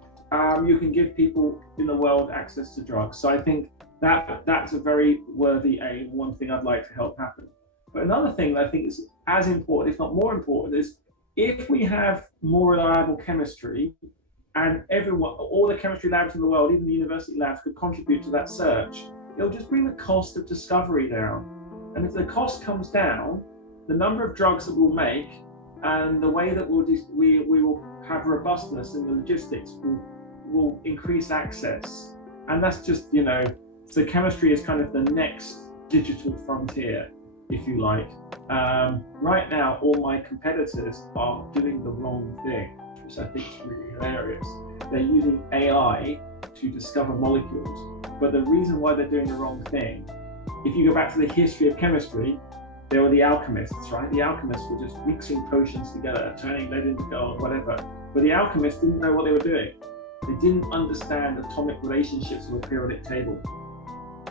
you can give people in the world access to drugs. So I think that's a very worthy aim, one thing I'd like to help happen. But another thing that I think is as important, if not more important, is if we have more reliable chemistry, and all the chemistry labs in the world, even the university labs, could contribute to that search, it'll just bring the cost of discovery down. And if the cost comes down, the number of drugs that we'll make and the way that we will have robustness in the logistics will increase access. And that's just, so chemistry is kind of the next digital frontier, if you like. Right now, all my competitors are doing the wrong thing, which I think is really hilarious. They're using AI to discover molecules. But the reason why they're doing the wrong thing, if you go back to the history of chemistry, there were the alchemists, right? The alchemists were just mixing potions together, turning lead into gold, whatever. But the alchemists didn't know what they were doing. They didn't understand atomic relationships of a periodic table.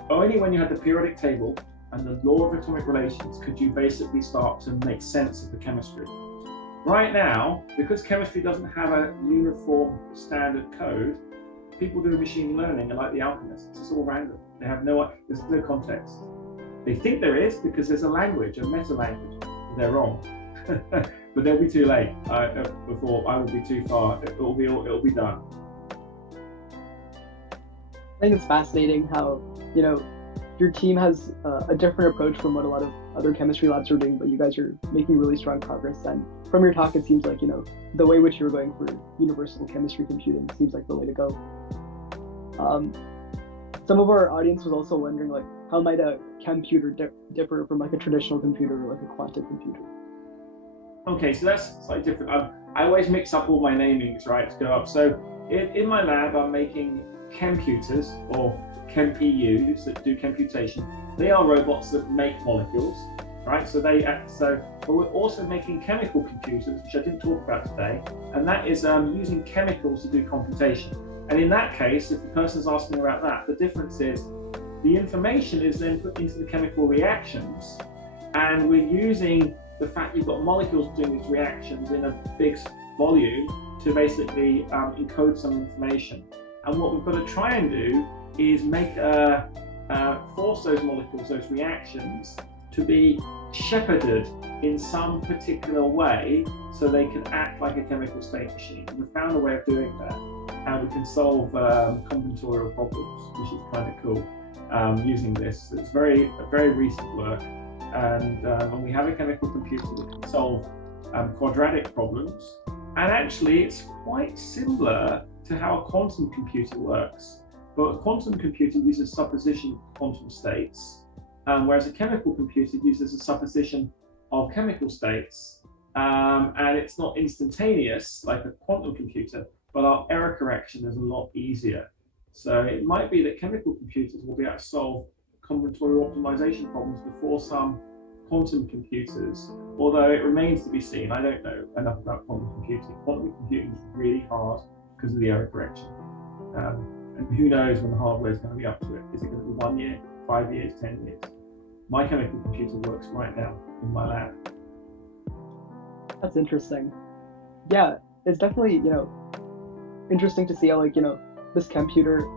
Only when you had the periodic table and the law of atomic relations could you basically start to make sense of the chemistry. Right now, because chemistry doesn't have a uniform standard code, people doing machine learning are like the alchemists. It's all random. There's no context. They think there is because there's a language, a meta language. They're wrong. But they'll be too late. Before I will be too far. It'll be done. I think it's fascinating how your team has a different approach from what a lot of other chemistry labs are doing, but you guys are making really strong progress. And from your talk, it seems like, the way which you're going for universal chemistry computing seems like the way to go. Some of our audience was also wondering, like, how might a computer differ from like a traditional computer or like a quantum computer? Okay, so that's slightly different. I always mix up all my namings, right, to go up. So in my lab, I'm making computers or ChemPUs that do computation. They are robots that make molecules, right? But we're also making chemical computers, which I didn't talk about today, and that is using chemicals to do computation. And in that case, if the person's asking about that, the difference is the information is then put into the chemical reactions, and we're using the fact you've got molecules doing these reactions in a big volume to basically encode some information. And what we've got to try and do is force those molecules, those reactions, to be shepherded in some particular way so they can act like a chemical state machine. And we've found a way of doing that, and we can solve combinatorial problems, which is kind of cool using this. It's very recent work, and we have a chemical computer that can solve quadratic problems. And actually, it's quite similar to how a quantum computer works. But a quantum computer uses supposition of quantum states, whereas a chemical computer uses a supposition of chemical states. And it's not instantaneous like a quantum computer, but our error correction is a lot easier. So it might be that chemical computers will be able to solve combinatorial optimization problems before some quantum computers, although it remains to be seen. I don't know enough about quantum computing. Quantum computing is really hard because of the error correction. And who knows when the hardware is going to be up to it. Is it going to be 1 year, 5 years, 10 years? My chemical computer works right now in my lab. That's interesting. Yeah, it's definitely, interesting to see how, this computer,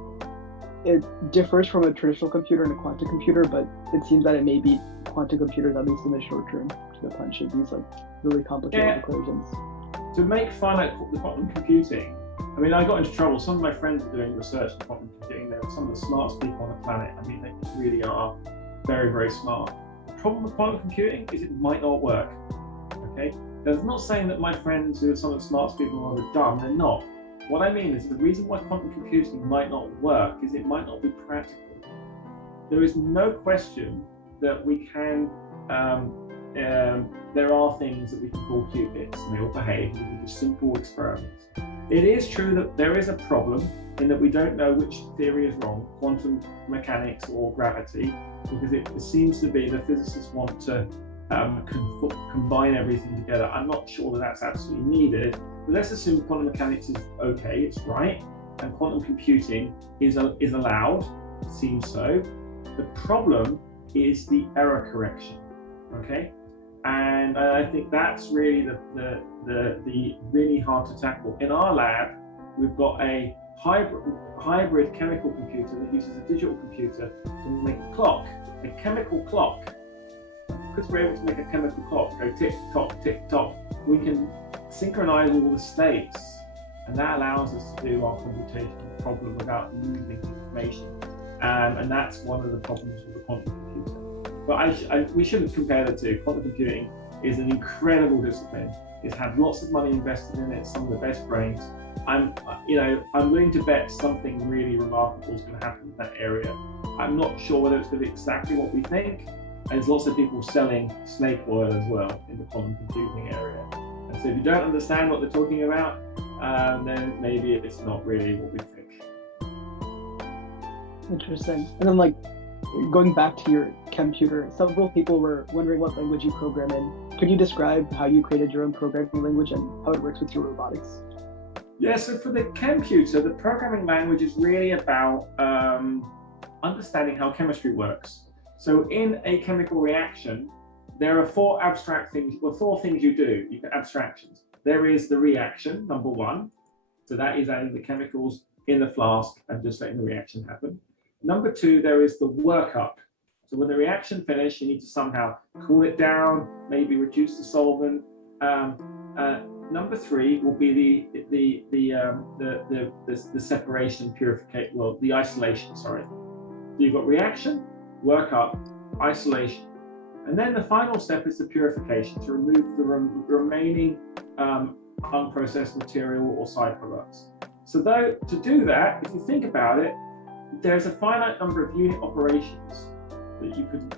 it differs from a traditional computer and a quantum computer, but it seems that it may beat quantum computers, at least in the short term, to the punch of these really complicated equations. To make fun of the quantum computing, I got into trouble. Some of my friends are doing research in quantum computing. They're some of the smartest people on the planet. They really are very, very smart. The problem with quantum computing is it might not work. Okay? That's not saying that my friends who are some of the smartest people are dumb. They're not. What I mean is the reason why quantum computing might not work is it might not be practical. There is no question that we can, there are things that we can call qubits, and they all behave in just simple experiments. It is true that there is a problem in that we don't know which theory is wrong, quantum mechanics or gravity, because it seems to be the physicists want to combine everything together. I'm not sure that that's absolutely needed, but let's assume quantum mechanics is okay, it's right, and quantum computing is allowed, it seems so. The problem is the error correction, okay? And I think that's really the really hard to tackle. In our lab, we've got a hybrid chemical computer that uses a digital computer to make a clock, a chemical clock. Because we're able to make a chemical clock go tick tock, tick tock, we can synchronize all the states, and that allows us to do our computational problem without losing information. And that's one of the problems with the quantum computer. But we shouldn't compare the two. Quantum computing is an incredible discipline. It's had lots of money invested in it, some of the best brains. I'm willing to bet something really remarkable is going to happen in that area. I'm not sure whether it's going to be exactly what we think. And there's lots of people selling snake oil as well in the quantum computing area. And so if you don't understand what they're talking about, then maybe it's not really what we think. Interesting. And then going back to your computer, several people were wondering what language you program in. Could you describe how you created your own programming language and how it works with your robotics? Yeah, so for the computer, the programming language is really about understanding how chemistry works. So in a chemical reaction, there are four things you do. You get abstractions. There is the reaction, number one. So that is adding the chemicals in the flask and just letting the reaction happen. Number two, there is the workup. So when the reaction finishes, you need to somehow cool it down, maybe reduce the solvent. Number three will be the separation, purification, the isolation. Sorry. So you've got reaction, workup, isolation, And then the final step is the purification, to remove the remaining unprocessed material or side products. So to do that, if you think about it, there's a finite number of unit operations that you could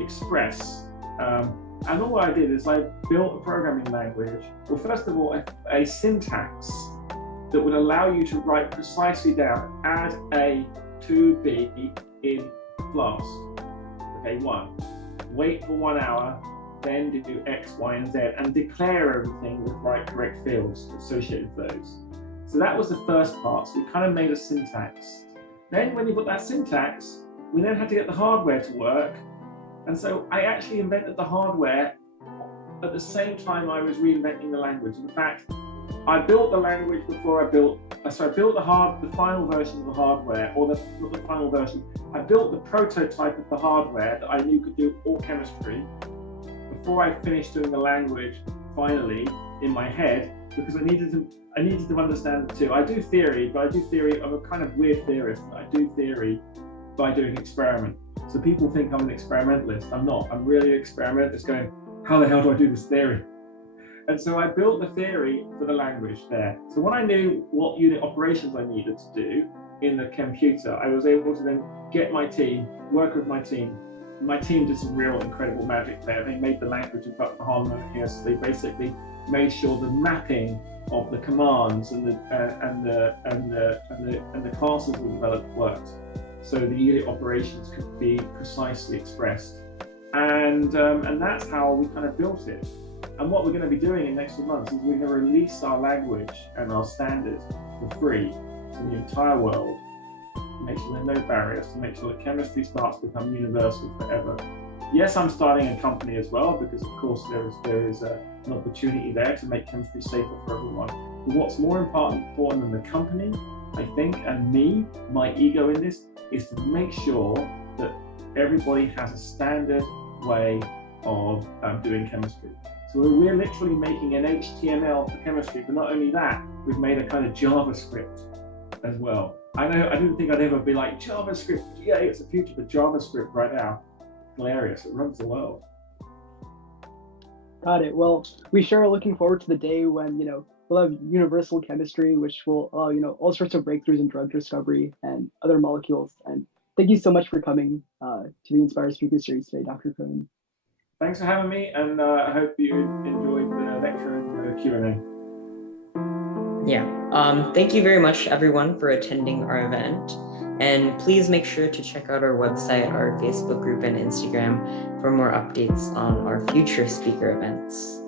express. And all I did is I built a programming language. Well, first of all, a syntax that would allow you to write precisely down, add A to B in flask. Okay, 1. Wait for 1 hour, then do X, Y, and Z, and declare everything with correct fields associated with those. So that was the first part. So we kind of made a syntax. Then when you got that syntax, we then had to get the hardware to work. And so I actually invented the hardware at the same time I was reinventing the language. In fact, I built the language before I built the final version of the hardware, or not the final version. I built the prototype of the hardware that I knew could do all chemistry before I finished doing the language finally in my head, because I needed to understand it too. I do theory, but I do theory. I'm a kind of weird theorist. I do theory by doing experiment. So people think I'm an experimentalist. I'm not. I'm really an experimentalist going, how the hell do I do this theory? And so I built the theory for the language there. So when I knew what unit operations I needed to do in the computer, I was able to then get my team, work with my team. My team did some real incredible magic there. They made the language about the harmonious. They basically made sure the mapping of the commands and the classes we developed worked, so the unit operations could be precisely expressed. And that's how we kind of built it. And what we're going to be doing in the next few months is we're going to release our language and our standard for free to the entire world, to make sure there are no barriers, to make sure that chemistry starts to become universal forever. Yes, I'm starting a company as well, because of course there is an opportunity there to make chemistry safer for everyone. But what's more important than the company, I think, and me, my ego in this, is to make sure that everybody has a standard way of doing chemistry. So we're literally making an HTML for chemistry, but not only that, we've made a kind of JavaScript as well. I didn't think I'd ever be like, JavaScript, yeah, it's the future, but JavaScript right now, hilarious, it runs the world. Got it. Well, we sure are looking forward to the day when, we'll have universal chemistry, which will allow, all sorts of breakthroughs in drug discovery and other molecules. And thank you so much for coming to the Inspire Speaker Series today, Dr. Cronin. Thanks for having me, and I hope you enjoyed the lecture and the Q&A. Yeah, thank you very much, everyone, for attending our event. And please make sure to check out our website, our Facebook group, and Instagram for more updates on our future speaker events.